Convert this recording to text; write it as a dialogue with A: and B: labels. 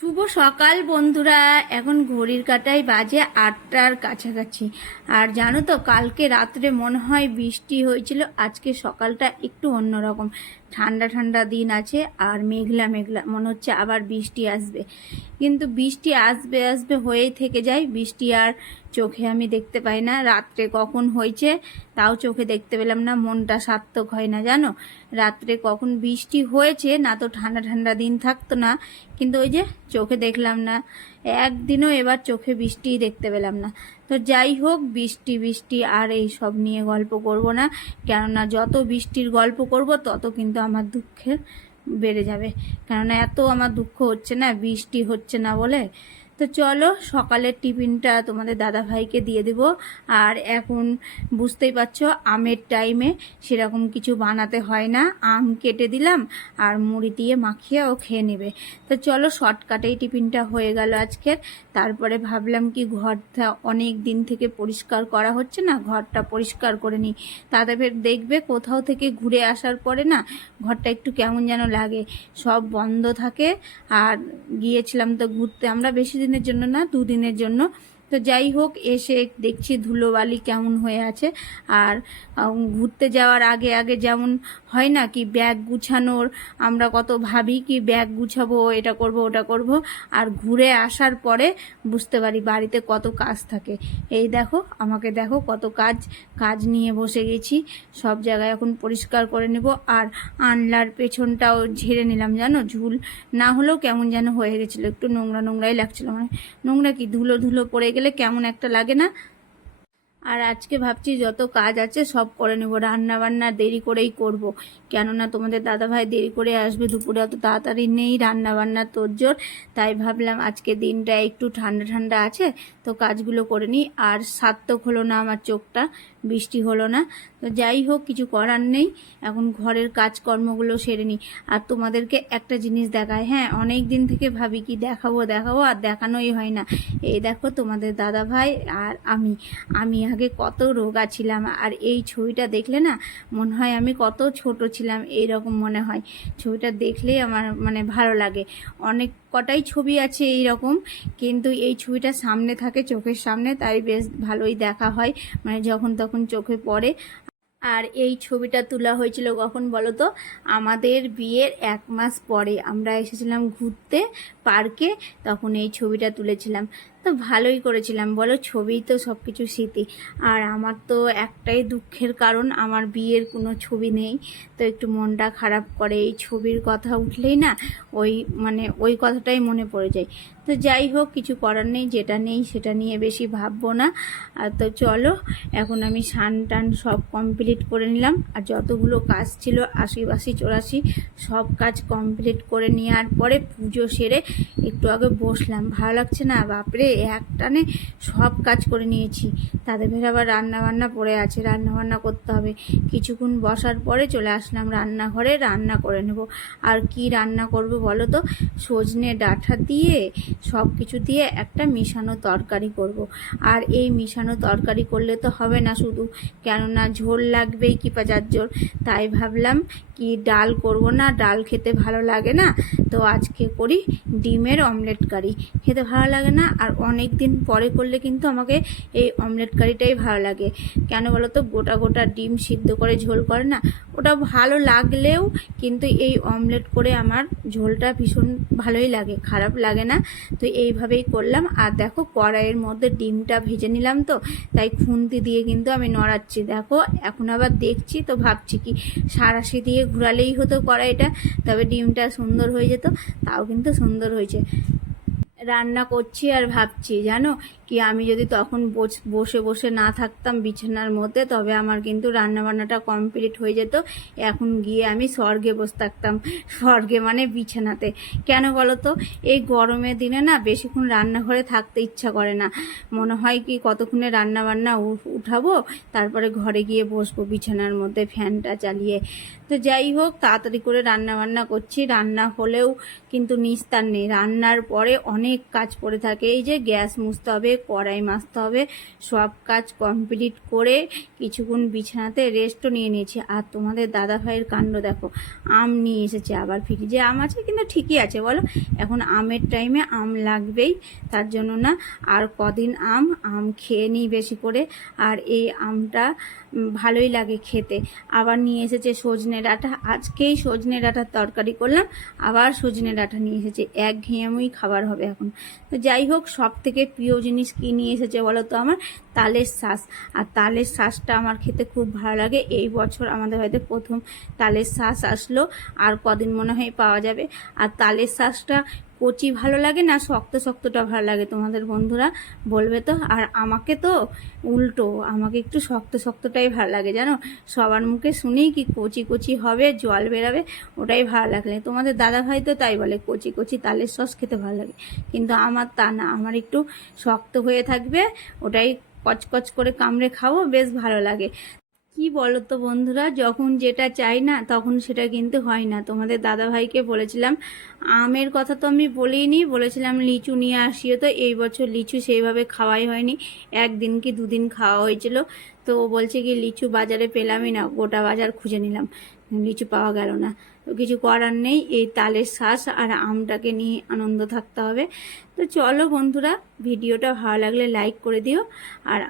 A: শুভ সকাল, বন্ধুরা। এখন ঘড়ির কাটায় বাজে আটটার কাছাকাছি। আর জানো তো, কালকে রাত্রে মনে হয় বৃষ্টি হয়েছিল, আজকে সকালটা একটু অন্যরকম। ঠান্ডা ঠান্ডা দিন আছে আর মেঘলা মেঘলা, মনে হচ্ছে আবার বৃষ্টি আসবে। কিন্তু বৃষ্টি আসবে আসবে হয়েই থেকে যায়, বৃষ্টি আর চোখে আমি দেখতে পাই না। রাত্রে কখন হয়েছে তাও চোখে দেখতে পেলাম না, মনটা সার্থক হয় না, জানো? রাত্রে কখন বৃষ্টি হয়েছে না তো ঠান্ডা ঠান্ডা দিন থাকতো না, কিন্তু ওই যে চোখে দেখলাম না। একদিনও এবার চোখে বৃষ্টি দেখতে পেলাম না। তো যাই হোক, বৃষ্টি বৃষ্টি, আর এই সব নিয়ে গল্প করব না। কেননা যত বৃষ্টির গল্প করব, তত কিন্তু আমার দুঃখের বেড়ে যাবে। কেননা এত আমার দুঃখ হচ্ছে না, বৃষ্টি হচ্ছে না বলে তো চলো, সকালের টিফিনটা তোমাদের দাদা ভাইকে দিয়ে দেব। আর এখন বুঝতেই পারছ, আমের টাইমে সেরকম কিছু বানাতে হয় না। আম কেটে দিলাম আর মুড়ি দিয়ে মাখিয়ে ও খেয়ে নেবে। তো চলো, শর্টকাটেই টিফিনটা হয়ে গেল আজকের। তারপরে ভাবলাম কি ঘরটা অনেক দিন থেকে পরিষ্কার করা হচ্ছে না, ঘরটা পরিষ্কার করে নিই। তাতে ফের দেখবে কোথাও থেকে ঘুরে আসার পরে না ঘরটা একটু কেমন যেন লাগে। সব বন্ধ থাকে আর গিয়েছিলাম তো ঘুরতে। আমরা বেশি দিনের জন্য না দুদিনের জন্য। তো যাই হোক, এসে দেখছি ধুলোবালি কেমন হয়ে আছে। আর ঘুরতে যাওয়ার আগে আগে যেমন হয় না কি, ব্যাগ গুছানোর, আমরা কত ভাবি কি, ব্যাগ গুছাবো, এটা করব, ওটা করব। আর ঘুরে আসার পরে বুঝতে পারি বাড়িতে কত কাজ থাকে। এই দেখো, আমাকে দেখো কত কাজ কাজ নিয়ে বসে গেছি। সব জায়গায় এখন পরিষ্কার করে নেব। আর আনলার পেছনটাও ঝেড়ে নিলাম, জানো? ঝুল না হলেও কেমন যেন হয়ে গেছিল। একটু নোংরা নোংরাই লাগছিল। মানে নোংরা কি, ধুলো ধুলো পড়ে গেলে কেমন একটা লাগে না? আর আজকে ভাবছি যত কাজ আছে সব করে নেব রান্না বান্না দেরি করেই করব। কেননা তোমাদের দাদাভাই দেরি করে আসবে, দুপুরে অত তাড়াতাড়ি নেই রান্না বান্না তোরজোর তাই ভাবলাম আজকে দিনটা একটু ঠান্ডা ঠান্ডা আছে, তো কাজগুলো করে নিই। আর সার্থক হলো না আমার চোখটা, বৃষ্টি হলো না। তো যাই হোক, কিছু করার নেই। এখন ঘরের কাজকর্মগুলো সেরে নিই। আর তোমাদেরকে একটা জিনিস দেখায় হ্যাঁ অনেক দিন থেকে ভাবি কি দেখাবো দেখাবো, আর দেখানোই হয় না। এই দেখো তোমাদের দাদা ভাই আর আমি। আমি আগে কত রোগা ছিলাম, আর এই ছবিটা দেখলে না মনে হয় আমি কত ছোট ছিলাম এই রকম মনে হয়। ছবিটা দেখলেই আমার মানে ভালো লাগে। অনেক কটাই ছবি আছে এই রকম কিন্তু এই ছবিটা সামনে থাকে চোখের সামনে, তাই বেশ ভালোই দেখা হয়। মানে যখন তখন চোখে পড়ে আর এই ছবিটা তোলা হয়েছিল কখন বলো তো? আমাদের বিয়ের এক মাস পরে। আমরা এসেছিলাম ঘুরতে, পার্কে, তখন এই ছবিটা তুলেছিলাম। তো ভালোই করেছিলাম। বলো ছবি তো সব কিছু স্মৃতি। আর আমার তো একটাই দুঃখের কারণ, আমার বিয়ের কোনো ছবি নেই। তো একটু মনটা খারাপ করে, এই ছবির কথা উঠলেই না ওই মানে ওই কথাটাই মনে পড়ে যায়। তো যাই হোক, কিছু করার নেই, যেটা নেই সেটা নিয়ে বেশি ভাববো না। আর তো চলো, এখন আমি সান টান সব কমপ্লিট করে নিলাম। আর যতগুলো কাজ ছিল, আশি বাসি, চৌরাশি, সব কাজ কমপ্লিট করে নেওয়ার পরে পুজো সেরে একটু আগে বসলাম। ভালো লাগছে না? বাপরে! এক টানে সব কাজ করে নিয়েছি। তাদের ফের আবার রান্না বান্না পড়ে আছে। রান্নাবান্না করতে হবে। কিছুক্ষণ বসার পরে চলে আসলাম রান্নাঘরে। রান্না করে নেব। আর কি রান্না করব বলো তো? সজনে ডাঁটা দিয়ে সব কিছু দিয়ে একটা মিশানো তরকারি করব। আর এই মিশানো তরকারি করলে তো হবে না শুধু। কেননা ঝোল লাগবেই কি পাচার জোর তাই ভাবলাম কি ডাল করব না? ডাল খেতে ভালো লাগে না? তো আজকে করি ডিমের অমলেট কারি। খেতে ভালো লাগে না? আর অনেক দিন পরে করলে কিন্তু আমাকে এই অমলেট কারিটাই ভালো লাগে। কেন বলো তো গোটা গোটা ডিম সিদ্ধ করে ঝোল করে না? ওটা ভালো লাগলেও কিন্তু এই অমলেট করে আমার ঝোলটা ভীষণ ভালোই লাগে, খারাপ লাগে না। তো এইভাবেই করলাম। আর দেখো, কড়াইয়ের মধ্যে ডিমটা ভেজে নিলাম তো, তাই খুন্তি দিয়ে কিন্তু আমি নড়াচ্ছি। দেখো, এখন আবার দেখছি তো ভাবছি কি, সারাশি দিয়ে ঘোরালেই হতো কড়াইটা, তবে ডিমটা সুন্দর হয়ে যেত, তাও কিন্তু সুন্দর হয়েছে। রান্না করছি আর ভাবছি, জানো? কি আমি যদি তখন বস- বসে না থাকতাম বিছানার মধ্যে, তবে আমার কিন্তু রান্না বান্নাটা কমপ্লিট হয়ে যেত। এখন গিয়ে আমি স্বর্গে বসে থাকতাম, স্বর্গে মানে বিছানাতে। কেন বলো তো এই গরমের দিনে না বেশিক্ষণ রান্নাঘরে থাকতে ইচ্ছা করে না। মনে হয় কি কতক্ষণে রান্না বান্না উঠাবো, তারপরে ঘরে গিয়ে বসবো বিছানার মধ্যে ফ্যানটা চালিয়ে। তো যাই হোক, তাড়াতাড়ি করে রান্না বান্না করছি। রান্না হলেও কিন্তু নিস্তার নেই। রান্নার পরে অনেক কাজ পড়ে থাকে। এই যে গ্যাস মুছতে হবে, কড়াই মাজতে হবে, সব কাজ কমপ্লিট করে কিছুক্ষণ বিছানাতে রেস্টও নিয়ে নিয়েছি। আর তোমাদের দাদা ভাইয়ের কাণ্ড দেখো, আম নিয়ে এসেছে, আবার ফ্রিজে আম আছে কিন্তু ঠিকই আছে, বলো? এখন আমের টাইমে আম লাগবেই, তার জন্য না আর কদিন আম আম খেয়ে নিই বেশি করে। আর এই আমটা ভালোই লাগে খেতে। আবার নিয়ে এসেছে সজনে ডাঁটা। আজকেই সজনে ডাঁটার তরকারি করলাম, আবার সজনে ডাঁটা নিয়ে এসেছে। এক ঘেয়ামই খাবার হবে এখন। তো যাই হোক সব থেকে প্রিয় জিনিস কি নিয়ে এসেছে বলো তো আমার? তালের শ্বাস আর তালের শ্বাসটা আমার খেতে খুব ভালো লাগে। এই বছর আমাদের বাড়িতে প্রথম তালের শ্বাস আসলো। আর কদিন মনে হয় পাওয়া যাবে। আর তালের শ্বাসটা কচি ভালো লাগে না, শক্ত শক্তটা ভালো লাগে তোমাদের বন্ধুরা বলবে তো? আর আমাকে তো উল্টো, আমাকে একটু শক্ত শক্তটাই ভালো লাগে, জানো? সবার মুখে শুনেই কি কচি কচি হবে, জল বেরাবে, ওটাই ভালো লাগলে। তোমাদের দাদা ভাই তো তাই বলে, কচি কচি তালের সস খেতে ভালো লাগে। কিন্তু আমার তা না, আমার একটু শক্ত হয়ে থাকবে, ওটাই কচকচ করে কামড়ে খাব, বেশ ভালো লাগে। কি বলো তো বন্ধুরা? যখন যেটা চাই না, তখন সেটা কিন্তু হয় না। তোমাদের দাদা ভাইকে বলেছিলাম, আমের কথা তো আমি বলিনি, বলেছিলাম লিচু নিয়ে আসিও তো, এই বছর লিচু সেইভাবে খাওয়াই হয়নি। একদিন কি দুদিন খাওয়া হয়েছিল। তো বলছে কি, লিচু বাজারে পেলামই না, গোটা বাজার খুঁজে নিলাম। লিচু পাওয়া গেল না। তো কিছু করার নেই, এই তালের শ্বাস আর আমটাকে নিয়ে আনন্দ থাকতে হবে। তো চলো বন্ধুরা, ভিডিওটা ভালো লাগলে লাইক করে দিও। আর